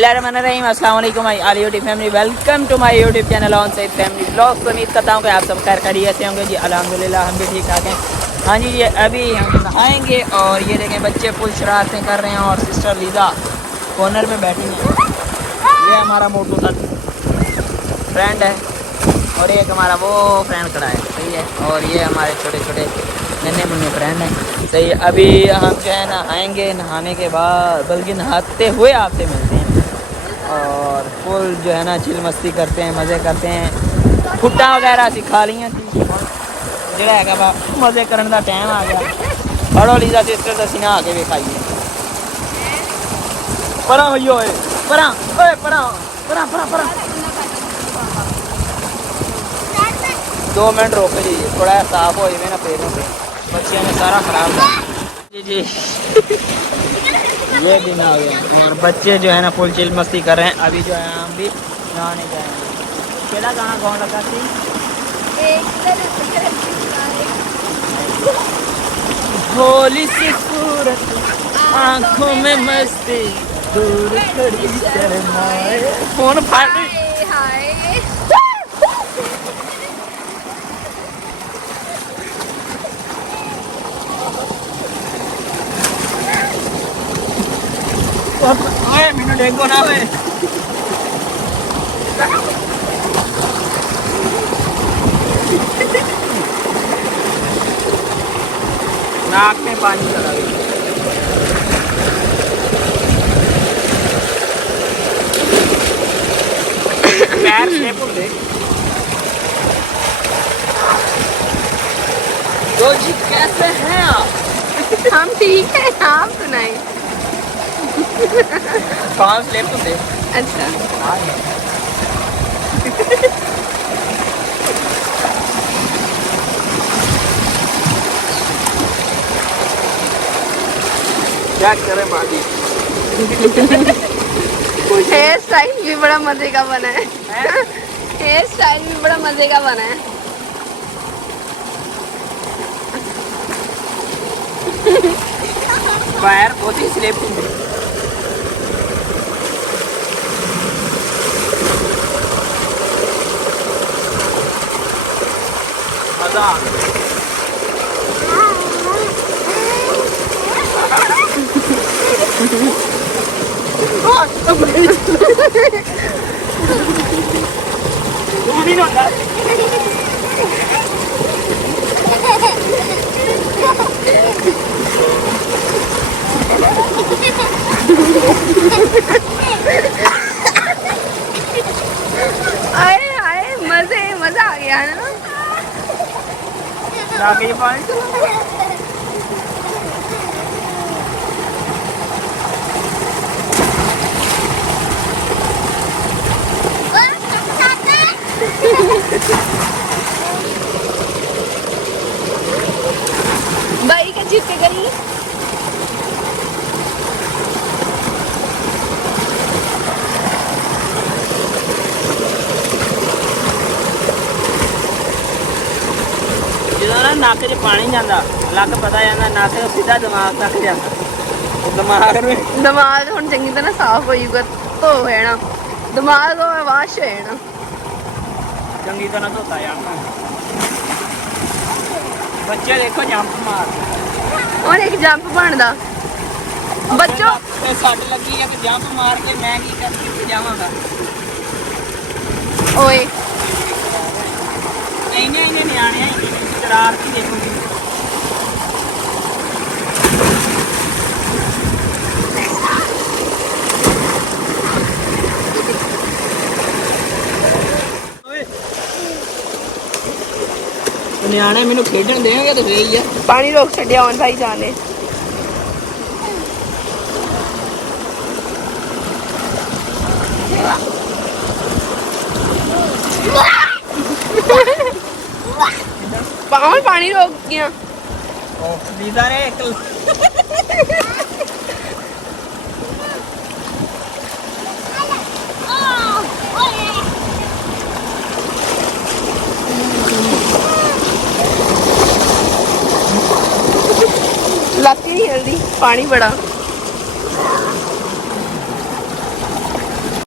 बिस्मिल्लाहिर्रहमानिर्रहीम अस्सलाम वालेकुम all YouTube family, welcome to my YouTube channel on Saeed family blogs. उम्मीद करता हूँ कि आप सब खैर खैरियत से होंगे जी। अल्हम्दुलिल्लाह हम भी ठीक ठाक हैं। हाँ जी, ये अभी हम नहाएंगे और ये देखें बच्चे फुल शरारतें कर रहे हैं और सिस्टर लीजा कॉर्नर में बैठी हैं। ये हमारा मोटू सा फ्रेंड है और एक हमारा वो फ्रेंड खड़ा है, सही है। और ये हमारे छोटे छोटे नन्हे मुन्ने फ्रेंड हैं, सही है। अभी हम जो है नहाएंगे, नहाने के बाद बल्कि नहाते हुए आपसे मिलते हैं और फुल जो है ना चिल मस्ती करते हैं, मज़े करते हैं। फुट्टा वगैरह सिखा ली जोड़ा है मज़े करने का टाइम आ गया। बड़ो लीजा सिस्टर दसी नहा के विखाइए परा होइयो परा ओए परा परा परा परा 2 मिनट रोक लीजिए, थोड़ा साफ हो जाए ना पैरों पे, बच्चियों ने सारा खराब कर जी। ये दिन आ गया और बच्चे जो है ना फुल चिल मस्ती कर रहे हैं। अभी जो है हम भी नहाने जाएंगे। केड़ा गाना कौन लगा थी? भोली सी सूरत आंखों में मस्ती दूर खड़ी शर्माए। फोन फाड़ मैनू डेंगू ना होए। नाक में पानी चला गया। पैर स्लिप होते। तो जी कैसे हैं आप? हम ठीक है, आप सुनाए। पाँव स्लिप होते। अच्छा क्या करें बाजी। हेयर स्टाइल भी बड़ा मजे का बना है। हेयर स्टाइल भी बड़ा मजे का बना है। पैर बहुत ही स्लिप होते। मजा आए आए मजा आ गया ना। पानी भाई का जीत के गई। जो नाक च पानी जाता लक पता जाता, नाक सीधा दिमाग तक जाता। दिमाग हुण चंगी तरह साफ हो जाऊगा तो हो जाना, दिमाग वाश हो जाना। चंगी तरह धोता जाता। बच्चे देखो जंप मार और एक जंप बनदा बच्चों सट लगी है कि जंप मार के मैं की करके जावांगा। ओए इन्हें इन्हें न्याणे शरारती देखो। न्याणे मैनू खेडन देंगे तो वेख लिया। पानी रोक छड़िया ऑन भाई जाने। पानी रोक गया। लीजा ने एक लाती नहीं जल्दी, पानी बड़ा।